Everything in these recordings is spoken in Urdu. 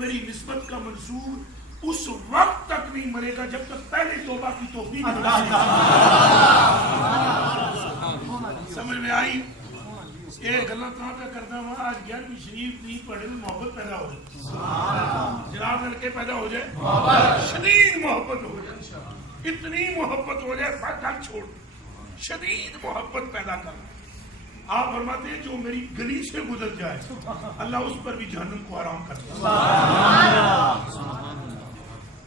میری نسبت کا منصور اس وقت تک نہیں مرے گا جب تک پہلے توبہ کی توفیق نہ سمجھ میں آئی. ایک اللہ کہاں پہ کرتا ہوں آج 11ویں شریف نہیں پڑھنے میں محبت پیدا ہو جائے, جناب لڑکے پیدا ہو جائے, شدید محبت ہو جائے, اتنی محبت ہو جائے گھر چھوڑ, شدید محبت پیدا کرنا. آپ فرماتے ہیں جو میری گلی سے گزر جائے اللہ اس پر بھی جہنم کو آرام کرتا ہے.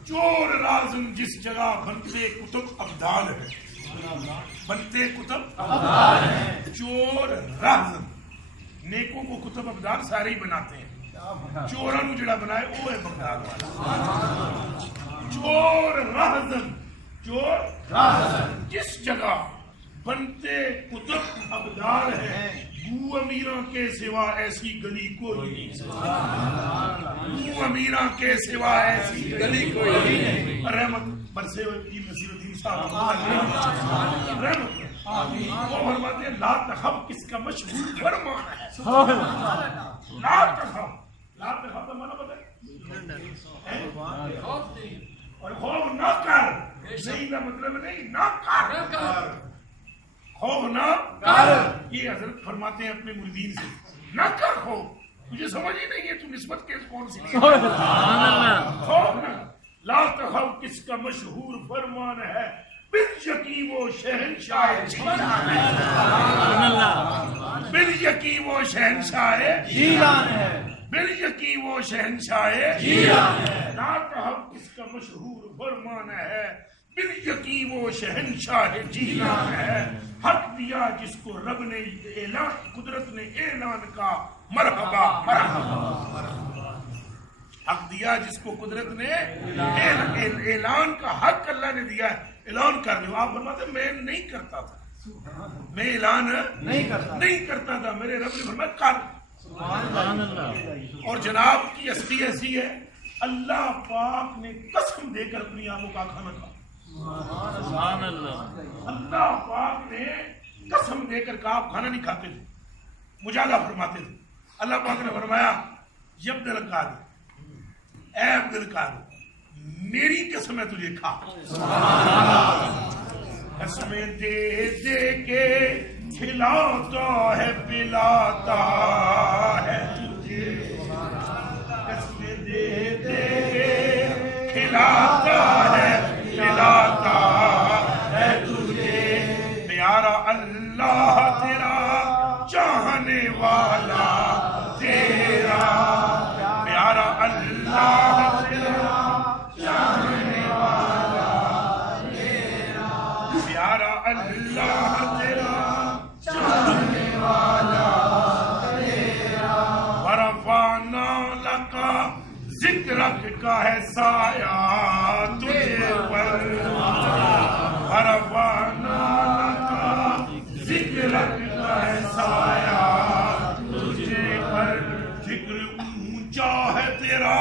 چور رازم جس جگہ بنتے کتب ابدال ہے, بنتے کتب ابدال ہے, چور رازم نیکوں کو کتب ابدال سارے ہی بناتے ہیں, چوراں نو جڑا بنائے وہ ہے بغداد والا. چور رازم, چور رازم جس جگہ بنتے کتب ابدال ہے, بو امیراں کے سوا ایسی گلی کوئی نہیں, بو امیراں کے سوا ایسی گلی کوئی نہیں. رحمت برسے ہوئے پیر نصیر الدین صاحب رحمت وہ فرماتے ہیں لا تخف کس کا مشہور فرمان ہے. لا تخف, لا تخف کا معنی پتہ ہے اور خوف نہ کر, نہیں کا مطلب نہیں نہ کر, خوف نہ کر. یہ حضرت فرماتے ہیں اپنے مریدین سے نہ کر خوف, تجھے سمجھ ہی نہیں ہے تو نسبت کے کون سی خوف نہ. لا تخف کس کا مشہور فرمان ہے, بالیقین وہ شہنشاہ جیلان ہے, بالیقین وہ شہنشاہ جیلان ہے, بالیقین وہ شہنشاہ جیلان ہے. لا تخف کس کا مشہور فرمان ہے, بالیقین وہ شہنشاہ جیلان ہے. حق دیا جس کو رب نے اعلان, قدرت نے اعلان کا مرحبا مرحبا. حق دیا جس کو قدرت نے اعلان کا حق اللہ نے دیا ہے, اعلان کر دو. آپ فرماتے ہیں میں نہیں کرتا تھا, میں اعلان نہیں کرتا تھا, میرے رب نے فرمایا کر. اور جناب کی اصلی ایسی ہے, اللہ پاک نے قسم دے کر اپنی آنکھوں کا کھانا کھا. اللہ پاک نے قسم دے کر کہا آپ کھانا نہیں کھاتے تھے, مجاہدہ فرماتے تھے. اللہ پاک نے فرمایا جب دل کا دے, اے عبد القادر میری قسم ہے تجھے کھا. قسمیں دے دے کے کھلاتا ہے پلاتا ہے تجھے, قسمیں دے دے کے کھلاتا ہے پلاتا ہے تجھے. پیارا اللہ تیرا چاہنے والا تیرا, پیارا اللہ تیرا چاہنے والا تیرا, پیارا اللہ تیرا چاہنے والا تیرا. ورفعنا لک ذکرک کا ہے سایہ تجھے پر, ورفعنا لک ذکرک کا ہے سایہ تجھے پر. ذکر اونچا ہے تیرا,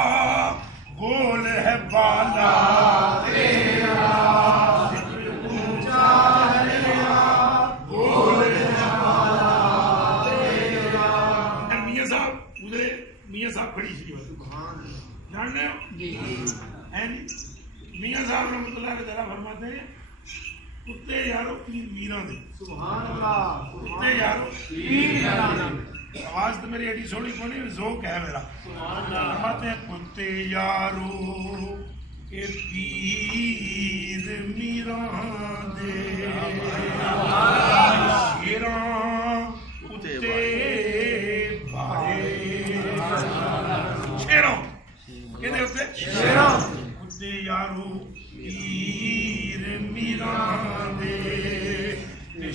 گول ہے بالا تیرا, ذکر اونچا ہے تیرا, گول ہے بالا تیرا. میاں صاحب ادھر, میاں صاحب کھڑی سی جانتے ہو میاں صاحب رحمۃ اللہ علیہ تعالیٰ فرماتے ہیں کتے یارو پیر میراں دے. سبحان اللہ. کتے یارو پیر میراں دے. آواز تو میری ایڈی سوڑی کو نہیں, ذوق ہے میرا. فرماتے ہیں کتے یارو کے پیر میراں دے, شیراں کتے بارے, شیراں کہتے ہوتے شیراں کتے یارو پیر میراں دے,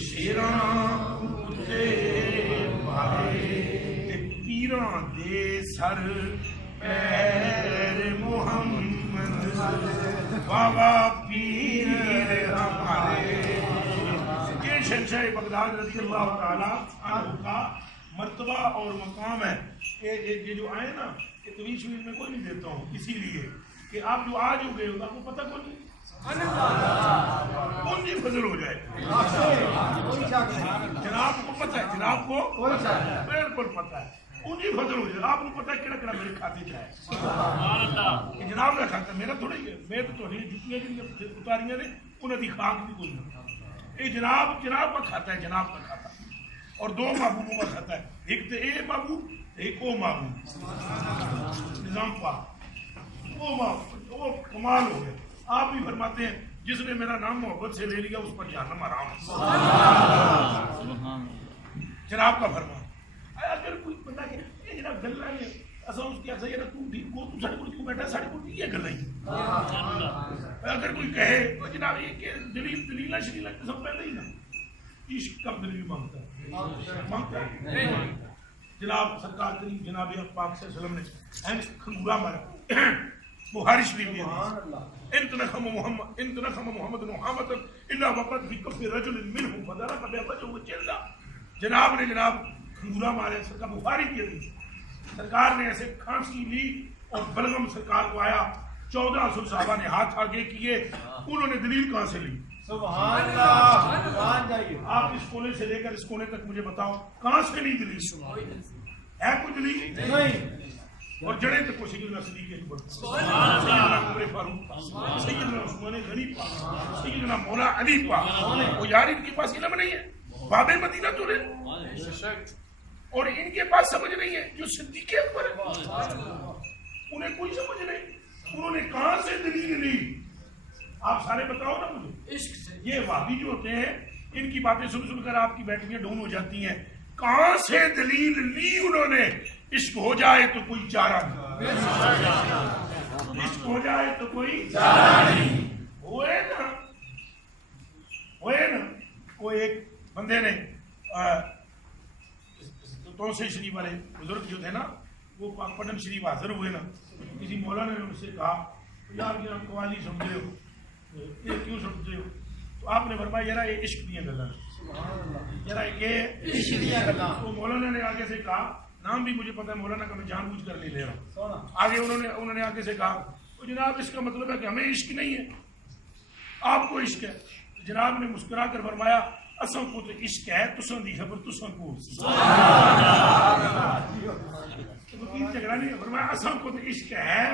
شیراں کتے پیراں دے سر پیر محمد بابا پیر ہمارے. یہ شہنشاہ بغداد رضی اللہ تعالیٰ عنہ کا مرتبہ اور مقام ہے. یہ جو آئے نا یہ طویل شویل میں کوئی نہیں دیتا ہوں, اسی لیے کہ آپ جو آج ہو گئے ہو آپ کو پتہ کون نہیں, کون جی فضل ہو جائے. جناب کو پتہ ہے, جناب کو بالکل پتہ ہے. انہیں فضل ہو جائے. آپ کو پتا ہے کہڑا کہڑا میرے کھاتے چ ہے. سبحان اللہ. کہ جناب کا کھاتا میرا تھوڑا ہی ہے. میں تو تھوڑی جتنی جن اتاریاں نے انہوں کی خاک بھی کوئی نہیں. یہ جناب کا کھاتا ہے, جناب کا کھاتا. اور دو محبوبوں کا کھاتا ہے, ایک تو اے محبوب ایک او محبوب. نظام پاک وہ کمال ہو گیا. آپ بھی فرماتے ہیں جس نے میرا نام محبت سے لے لیا اس پر جہنم حرام. جناب کا فرمان. اگر کوئی بندہ کہ جناب گلا ہے اصل اس کی ایسا یہ تو ٹھیک ہو تو سارے کو کیوں بیٹھا سارے کو یہ گلا ہی. اگر کوئی کہے تو جناب یہ کہ دلیلہ شلیلہ سب پہلے ہی نا عشق کب دلیل مانگتا ہے. جناب سرکار کریم جناب پاک صلی اللہ علیہ وسلم نے کھنگورا مارا. بخاری شریف میں انتنخم محمد محمد الا وقت فی کف رجل منه فضرب بوجهه جلدا. جناب نے جناب کھنگورا مارے. سرکار بخاری کی حدیث. سرکار نے ایسے کھانسی لی اور بلغم سرکار کو آیا. 1400 صحابہ نے ہاتھ آگے کیے. انہوں نے دلیل کہاں سے لی؟ سبحان اللہ. آپ اس کونے سے لے کر اس کونے تک مجھے بتاؤ کہاں سے لی دلیل؟ ہے کوئی دلیل نہیں. اور جڑیں تک کو سیدنا صدیق اکبر, سیدنا عمر فاروق, سیدنا عثمان غنی پاک, سیدنا مولا علی پاک. وہ یار ان کے پاس علم نہیں ہے, باب مدینہ تو لے, اور ان کے پاس سمجھ نہیں ہے جو صدیق اکبر ہے. انہیں کوئی سمجھ نہیں. انہوں نے کہاں سے دلیل لی؟ آپ سارے بتاؤ نا مجھے. یہ وہابی جو ہوتے ہیں ان کی باتیں سن سن کر آپ کی بیٹریاں ڈاؤن ہو جاتی ہیں. کہاں سے دلیل لی انہوں نے؟ عشق ہو جائے تو کوئی چارہ نہیں, عشق ہو جائے تو کوئی چارہ نہیں. ہوئے نا کوئی ایک بندے نے توسے شریف والے بزرگ جو تھے نا وہ پٹن شریف حاضر ہوئے نا. کسی مولانا نے ان سے کہا یار یہ قوالی سمجھے ہو, یہ کیوں سمجھتے ہو؟ تو آپ نے فرمایا یار یہ عشق دیا گلا, یار یہ عشق دیا گلا. تو مولانا نے آگے سے کہا, نام بھی مجھے پتا ہے مولانا کا, میں جان بوجھ کر نہیں لے رہا ہوں. آگے انہوں نے آگے سے کہا جناب اس کا مطلب ہے کہ ہمیں عشق نہیں ہے, آپ کو عشق ہے. جناب نے مسکرا کر فرمایا اصل کو تو عشق ہے, تساں دی خبر تساں کو. جھگڑا نہیں, فرمایا اصل کو تو عشق ہے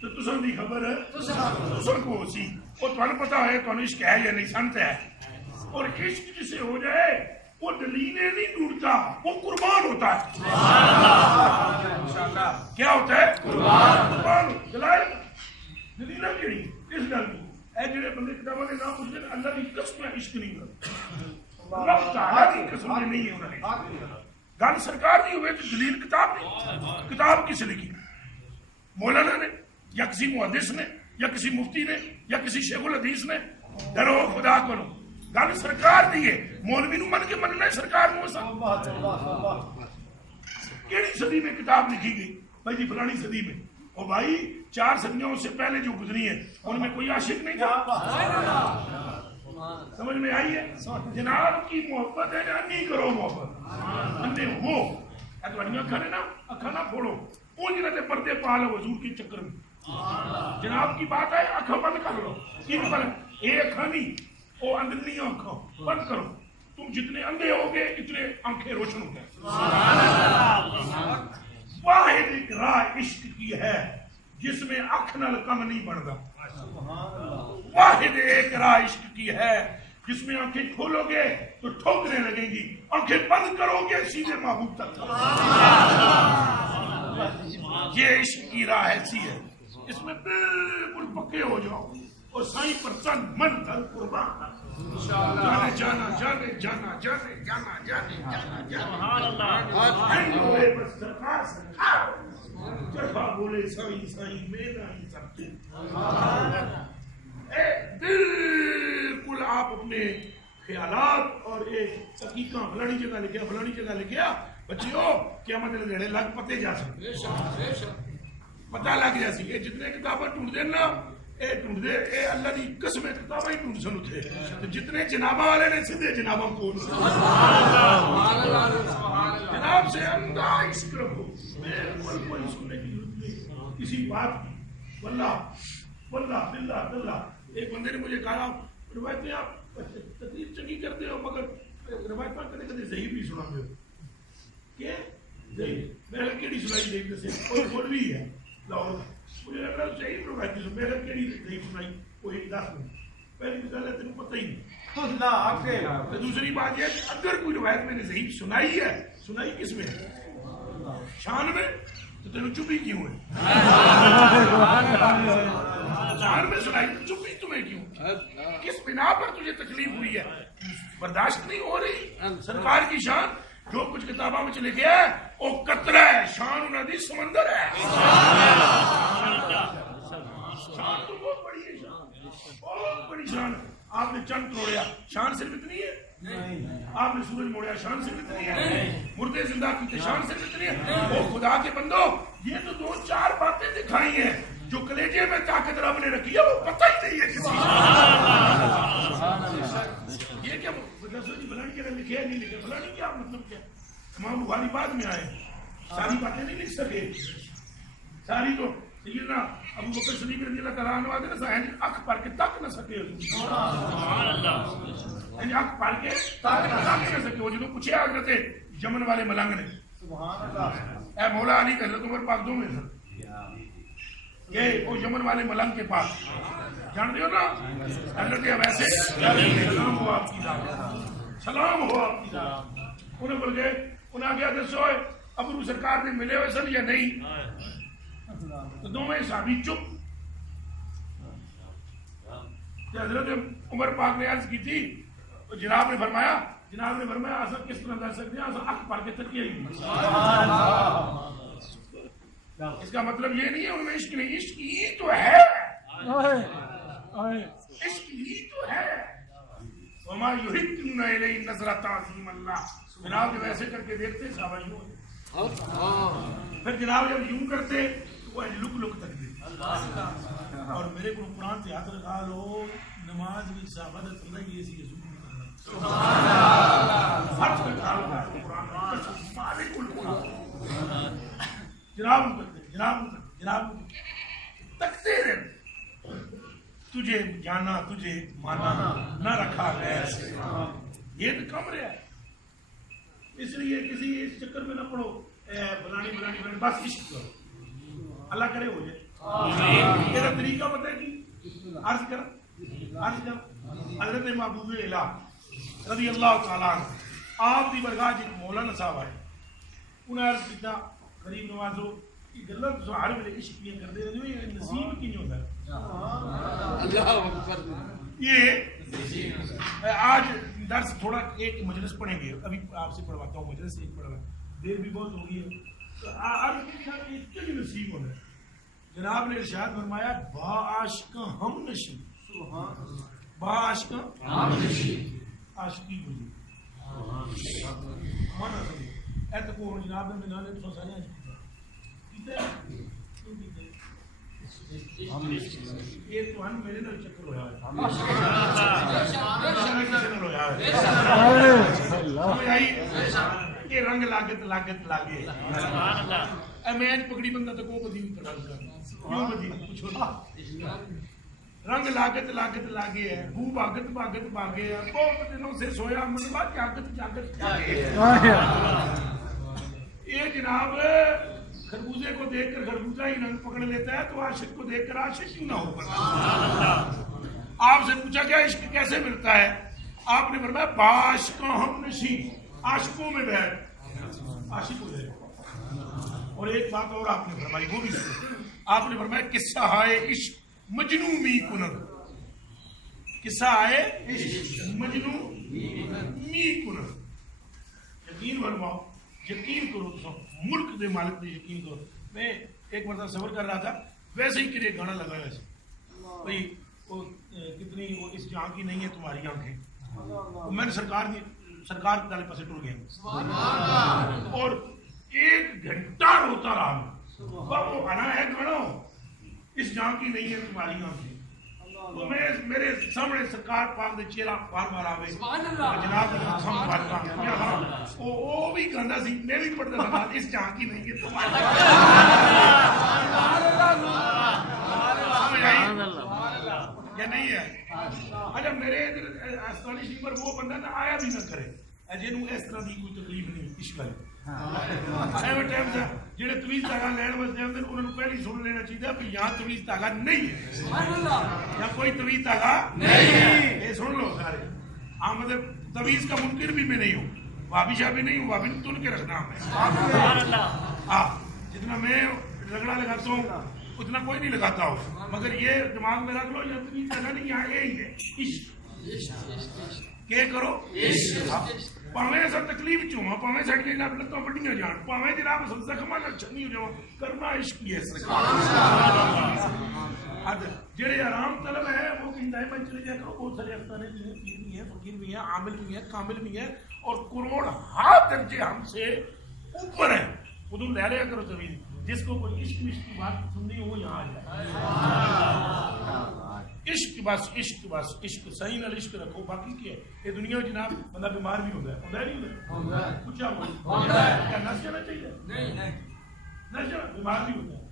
تو تساں دی خبر تساں کو سی. اور تمہیں پتا ہے تمہیں عشق ہے یا نہیں سنتا ہے. اور عشق جسے ہو جائے وہ دلیلیں نہیں ڈھونڈتا, وہ قربان ہوتا ہے. کیا ہوتا ہے؟ قربان. دلائل دلیلیں کیڑی کس گل کی؟ اے جڑے بندے کتابوں کے نام پوچھتے ہیں اللہ کی قسم عشق نہیں کرتے, رب تعالیٰ کی قسم نہیں ہے. انہوں نے گل سرکار نہیں ہوئے تو دلیل کتاب نہیں. کتاب کس لکھی؟ مولانا نے یا کسی محدث نے یا کسی مفتی نے یا کسی شیخ الحدیث نے؟ ڈرو خدا کرو, گل سرکار دی ہے. مولوی نو من کے مننا ہے سرکار نو. کیڑی صدی میں کتاب لکھی گئی؟ بھائی جی فلانی صدی میں. اور بھائی 4 صدیوں سے پہلے جو گزری ہے ان میں کوئی عاشق نہیں تھا. سمجھ میں آئی ہے؟ جناب کی محبت ہے نا, نہیں کرو محبت, اندھے ہو تھوڑی اکھاں نے نا اکھاں نہ پھوڑو. اون جنہاں تے پردے پا لو حضور کے چکر میں. جناب کی بات ہے اکھاں بند کر لو. یہ اکھاں نہیں, وہ اندرنی آنکھوں بند کرو. تم جتنے اندھے ہوگے اتنے آنکھیں روشن ہو گئے. واحد ایک راہ عشق کی ہے جس میں آنکھ نال کم نہیں بڑھتا. واحد ایک راہ عشق کی ہے جس میں آنکھیں کھولو گے تو ٹھوکریں لگیں گی, آنکھیں بند کرو گے سیدھے محبوب تک. یہ عشق کی راہ ایسی ہے, اس میں بالکل پکے ہو جاؤ اور سائیں پر تن من دل قربان. جانے جانا جانے جانا جانے جانا جانے جانا جانے بس سرکار سرکار جرفا بولے سائیں سائیں میرا ہی سب. بالکل آپ اپنے خیالات اور ایک حقیقہ فلانی جگہ لکھیا فلانی جگہ لکھیا بچیو قیامت دے نیڑے لگ پتے جا سکتے, پتہ لگ جا سی. یہ جتنے کتابیں ڈھونڈ دے نا اے ڈھونڈ دے, اے اللہ دی قسم کتابیں ہی ڈھونڈ سن اتھے. جتنے جناباں والے نے سیدھے جناباں کو جناب سے اندھا عشق رکھو. کوئی سننے کی ضرورت نہیں کسی بات کی. واللہ واللہ باللہ باللہ. ایک بندے نے مجھے کہا روایتیں آپ تقریر چنگی کرتے ہو مگر روایتیں کدے کدے صحیح بھی سنا دے ہو. کہ میرے کیڑی سنائی دیکھ دسے کوئی مولوی ہے لاہور مجھے لگ رہا صحیح روایت سن میرے کیڑی نہیں سنائی کوئی 10 منٹ پہلی گل ہے تین پتہ ہی نہیں. دوسری بات یہ اگر کوئی روایت میں نے صحیح سنائی ہے سنائی کس میں شان میں تو تینوں چپی کیوں ہے شان میں سنائی چپی تمہیں کیوں کس بنا پر تجھے تکلیف ہوئی ہے برداشت نہیں ہو رہی سرکار کی شان جو کچھ کتابوں میں لکھا ہے وہ قطرہ ہے شان انہوں نے سمندر ہے شان تو بہت بڑی ہے بہت بڑی شان آپ نے چند توڑیا شان صرف اتنی ہے آپ نے سورج موڑیا شان صرف اتنی ہے مردے زندہ کی شان صرف اتنی ہے وہ خدا کے بندو یہ تو 2-4 باتیں دکھائی ہیں جو کلیجے میں طاقت رب نے رکھی ہے وہ پتہ ہی نہیں ہے کسی یہ کیا فلانی کے لکھے ہے نہیں لکھے فلانی کیا مطلب کیا امام بخاری بعد میں آئے ساری باتیں نہیں لکھ سکے ساری تو سیدنا ابو بکر صدیق رضی اللہ تعالیٰ عنہ آتے نا اکھ پڑھ کے تک نہ سکے اکھ پڑھ کے تک نہ سکے وہ جنہوں پوچھے حضرت یمن والے ملنگ نے اے مولا علی حضرت عمر پاک دو میں یہ وہ یمن والے ملنگ کے پاس جانتے ہو نا حضرت ویسے سلام ہو آپ کی ذات سلام ہو آپ کی ذات انہیں بول گئے انہیں آگیا دسو ابو سرکار نے ملے ہوئے سن یا نہیں تو دونوں صحابی چپ حضرت عمر پاک نے عرض کی تھی تو جناب نے فرمایا ایسا کس طرح کر سکتے ہیں ایسا اکھ پڑھ کے تکیہ ہی اس کا مطلب یہ نہیں ہے ان میں عشق نہیں عشق ہی تو ہے عشق ہی تو ہے وما یحبون الیہ نظر تعظیم اللہ جناب جب ایسے کر کے دیکھتے صحابہ یوں پھر جناب جب یوں کرتے وہ لک لک تک دے اور میرے کو قرآن سے یاد رکھا لو نماز بھی صحابہ اللہ یہ سی سبحان اللہ ہر قرآن مالک القرآن جناب تکتے رہے تجھے جانا تجھے مانا نہ رکھا غیر سے یہ تو کم رہا ہے اس لیے کسی اس چکر میں نہ پڑو بلانی بس عشق کرو اللہ کرے ہو جائے میرا طریقہ بتا کہ عرض کر حضرت محبوب الہ رضی اللہ تعالیٰ عنہ آپ کی برگاہ جن مولانا صاحب آئے انہیں عرض کیا قریب نوازو کہ گلہ تو ہر ویلے عشق کیا کر دے رہے ہیں نصیب کی نہیں ہوتا یہ آج درس تھوڑا ایک مجلس پڑھیں گے ابھی آپ سے پڑھواتا ہوں مجلس ایک پڑھوا دیر بھی بہت ہوگی ہے نصیب ہونا جناب نے ارشاد فرمایا با عاشق ہم نشی با عاشق ہم نشی عاشقی بولی مانا سمجھے ایسا کو جناب نے نانے تو سارے یہ تو ہم میرے نال چکر ہویا ہے یہ رنگ لاگت لاگے میں پکڑی بندہ تو کو بدی رنگ لاگت لاگے ہے بو باگت باگے ہے بہت دنوں سے سویا من بعد جاگت یہ جناب خربوزے کو دیکھ کر خربوزہ ہی رنگ پکڑ لیتا ہے تو عاشق کو دیکھ کر عاشق ہی نہ ہو پڑتا آپ سے پوچھا کیا عشق کیسے ملتا ہے آپ نے فرمایا بعاشق ہم نشی عاشقوں میں بیٹھ عاشق ہو جائے اور ایک بات اور آپ نے فرمائی وہ بھی آپ نے فرمایا قصہ آئے عشق مجنو می کنن قصہ آئے عشق مجنو می کنن یقین فرماؤ یقین کرو تو ملک دے مالک نے یقین کرو میں ایک مرتبہ سفر کر رہا تھا ویسے ہی ایک گانا لگایا سے بھائی وہ کتنی وہ اس جہاں کی نہیں ہے تمہاری آنکھیں میں نے سرکار کے گالے پاسے ٹر گیا اور 1 گھنٹہ روتا رہا وہ گانا ہے گانا اس جہاں کی نہیں ہے تمہاری آنکھیں تو میرے سامنے سرکار پاک دے چہرہ بار آوے جناب وہ بھی گانا سی میں بھی پڑھتا تھا اس جہاں کی نہیں ہے تمہاری یا نہیں ہے اچھا میرے آستانی شریف پر وہ بندہ نہ آیا بھی نہ کرے جنہوں اس طرح کی کوئی تکلیف نہیں عشق ہے ٹائم سے جہے تویز دھاگا لین واسطے آتے انہوں نے پہلے سن لینا چاہیے بھی یہاں تویز دھاگا نہیں ہے، یہاں کوئی تویز دھاگا نہیں ہے، یہ سن لو سارے. ہاں مطلب تویز کا منکر بھی میں نہیں ہوں، وابی شاہ بھی نہیں ہوں، وابی نے تن کے رکھنا ہے. ہاں جتنا میں رگڑا لگاتا ہوں اتنا کوئی نہیں لگاتا ہو، مگر یہ دماغ میں رکھ لو یہ تویز دھاگا نہیں، یہاں یہی ہے عشق. کیا کرو پاویں سب تکلیف چواں، پاویں سڑکیں جناب لتوں بڑھیاں جان، پاویں جناب سب زخماں نال چھنی ہو جاواں، کرنا عشق ہی ہے. جڑے آرام طلب ہے وہ کہتا ہے میں چلے جایا کرو. بہت سارے افسانے بھی ہیں، پیر بھی ہیں، فقیر بھی ہیں، عامل بھی ہیں، کامل بھی ہیں، اور کروڑ ہاتھ درجے ہم سے اوپر ہیں. ادھر لے لیا کرو زمین. جس کو کوئی عشق کی بات سننی ہو یہاں آ جائے. عشق بس عشق بس عشق صحیح نال عشق رکھو. باقی کیا ہے یہ دنیا جناب بندہ بیمار بھی ہوتا ہے، ہوتا ہے نہیں ہوتا ہے؟ کچھ کیا نس جانا چاہیے؟ نس جانا بیمار بھی ہوتا ہے.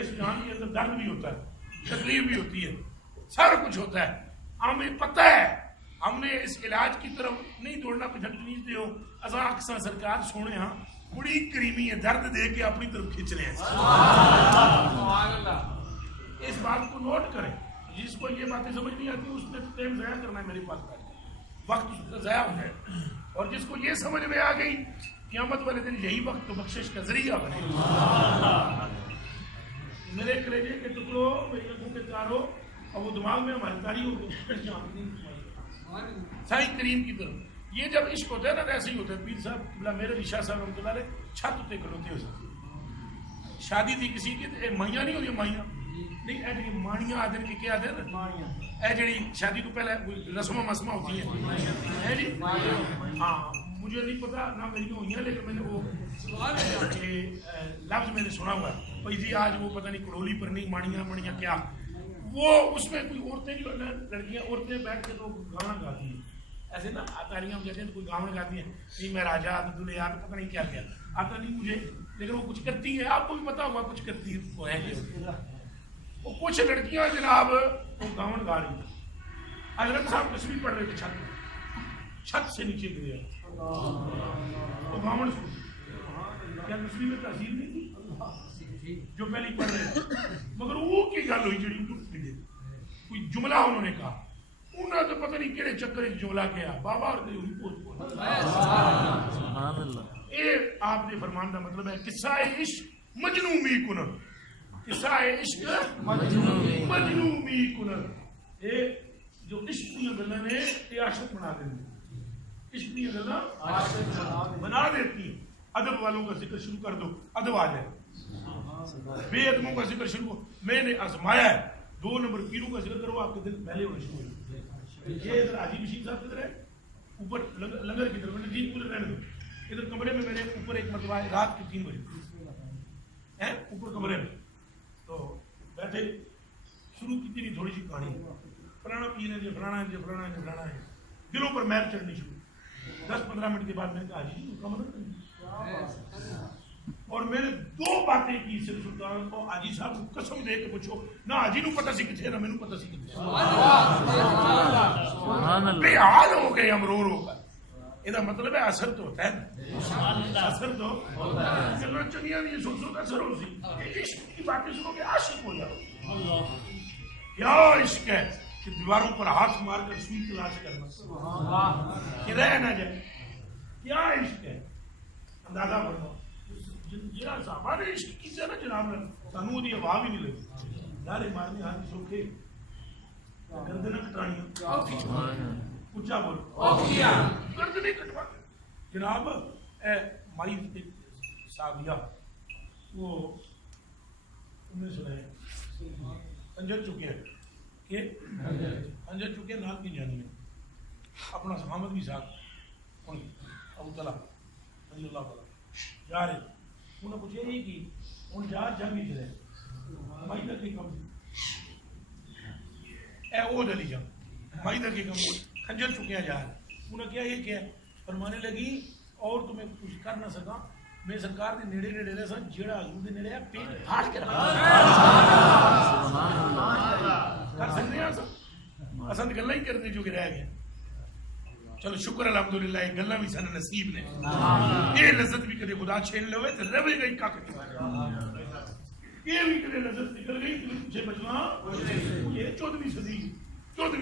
اس جان کے اندر درد بھی ہوتا ہے، تکلیف بھی ہوتی ہے، سارا کچھ ہوتا ہے. ہمیں پتہ ہے ہم نے اس علاج کی طرف نہیں دوڑنا. پہ جھنٹنیز دے ہو ازاں اکثر سرکار سونے ہاں بڑی کریمی ہے، درد دے کے اپنی طرف کھینچ رہے ہیں. اس بات کو نوٹ کریں. جس کو یہ باتیں سمجھ نہیں آتی اس نے ٹائم ضائع کرنا ہے میرے پاس بیٹھ کے، وقت ضائع ہو جائے. اور جس کو یہ سمجھ میں آ گئی قیامت والے دن یہی وقت تو بخشش کا ذریعہ بنے. میرے کلیجے کے ٹکڑوں، میری آنکھوں کے تاروں، اور وہ دماغ میں ہماری تاری ہو گئی سائیں کریم کی طرف. یہ جب عشق ہوتا ہے نا ایسے ہی ہوتا ہے. پیر صاحب میرے شاہ صاحب رحمۃ اللہ علیہ چھت اتنے کھڑوتے ہو. شادی تھی کسی کی، مائیاں نہیں ہوتی، مائیاں نہیں اے جڑی مانیاں آدھے کی کیا آدھے اے جڑی شادی تو پہلے رسم و مسمہ ہوتی ہیں جی. ہاں مجھے نہیں پتا نہ میری ہوئی ہیں، لیکن میں نے وہ لفظ میں نے سنا ہوا ہے بھائی جی آج وہ پتہ نہیں کڑولی پر نہیں مانیاں مانیاں کیا. وہ اس میں کوئی عورتیں جو لڑکیاں عورتیں بیٹھ کے تو گانا گاتی ہیں ایسے نا تالیاں کہتے ہیں، کوئی گانا گاتی ہیں نہیں میں راجا دلہا پتہ نہیں کیا کیا آتا نہیں مجھے، لیکن وہ کچھ کرتی ہیں. آپ کو بھی پتا ہوگا کچھ کرتی ہے. وہ ہے وہ کچھ لڑکیاں جناب وہ گاون گا رہی ہیں. حضرت صاحب تصویر پڑھ رہے تھے چھت سے نیچے گرے وہ گاون سن. کیا تصویر میں تاثیر نہیں تھی جو پہلی پڑھ رہے تھے؟ مگر وہ کی گل ہوئی جڑی ملے کوئی جملہ انہوں نے کہا، انہوں نے تو پتہ نہیں کہڑے چکر جملہ کیا بابا اور یہ آپ نے فرمان کا مطلب ہے قصہ عشق مجنو می کنر. قصہ عشق مجنو می کنر. یہ جو عشق کی گلاں نے یہ عاشق بنا دیتی، عشق کی گلاں بنا دیتی. ادب والوں کا ذکر شروع کر دو ادب آ جائے، بے ادبوں کا ذکر شروع. میں نے آزمایا ہے 2 نمبر پیروں کا ذکر کرو آپ کے دل پہلے ہونے شروع ہوئے. یہ ادھر حاجی مشین صاحب کدھر ہے؟ اوپر لنگر کی طرف. میں نے دین پورے رہنے دو. ادھر کمرے میں میرے اوپر ایک مرتبہ رات کے 3 بجے اوپر کمرے میں تو بیٹھے شروع کی تھی تھوڑی سی کہانی. فلانا پیر ہے جی، فلانا ہے جی، فلانا ہے جی، فلانا ہے. دلوں پر مہر چڑھنی شروع. 10-15 منٹ کے بعد میں نے کہا جی کمرہ اور میں نے 2 باتیں کی صرف سلطان کو. حاجی صاحب کو قسم دے کے پوچھو نہ حاجی نو پتہ سی کتنے نہ مینوں پتہ سی کتنے. بے حال ہو گئے ہم رو رو کر. یہ مطلب ہے اثر تو ہوتا ہے، اثر تو چلو چنگیاں نہیں سن سن اثر ہو سی. عشق کی باتیں سنو گے عاشق ہو جاؤ. کیا عشق ہے کہ دیواروں پر ہاتھ مار کر سوئی تلاش کرنا کہ رہ نہ جائے. کیا عشق ہے اندازہ کرنا. جہاں صحابہ نے عشق کی نا جناب سانو دی ہوا بھی نہیں لگی. دارے مارنے ہاتھ سوکھے گردنیں کٹانیاں اچھا بولو گردنیں کٹوا جناب. اے مائی صاحبیہ وہ انہیں سنائے انجر چکے ہیں کہ انجر چکے نال کی جانی ہے. اپنا سلامت بھی ساتھ ابو طلحہ رضی اللہ تعالیٰ جا رہے. انہوں نے پوچھا یہ کہ ہوں جا جنگ ہی رہے مائی تک کی کم اے او دلی جنگ مائی تک کی کم خنجر چکیا جا رہے. انہوں نے کیا یہ کیا فرمانے لگی اور تمہیں کچھ کر نہ سکا. میں سرکار دے نیڑے نیڑے رہے سن جیڑا حضور دے نیڑے ہے پیٹ پھاڑ کے رکھا کر سکتے ہیں. اساں گلاں ہی کرتے جو کہ رہ گیا. چلو شکر الحمدللہ یہ گلا بھی سن نصیب نے یہ لذت بھی کدے خدا چھین لوے تو رہے گئی کا یہ بھی کدے لذت نکل گئی تو مجھے بچنا یہ 14ویں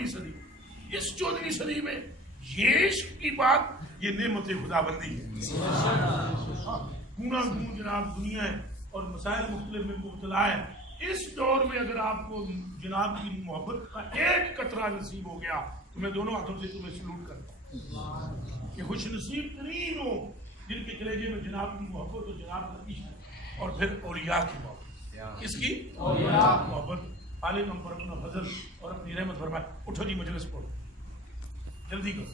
صدی اس 14ویں صدی میں یہ عشق کی بات یہ نعمت خدا بندی ہے. گونا گون جناب دنیا ہے اور مسائل مختلف میں مبتلا ہے. اس دور میں اگر آپ کو جناب کی محبت کا ایک قطرہ نصیب ہو گیا تو میں دونوں ہاتھوں سے تمہیں سلوٹ کرتا ہوں کہ خوش نصیب ترین ہو جن کے کلیجے میں جناب کی محبت اور جناب کا عشق اور پھر اولیاء کی محبت. کس کی؟ اولیاء محبت. عالم ہم پر اپنا فضل اور اپنی رحمت فرمائے. اٹھو جی مجلس پڑھو جلدی کرو.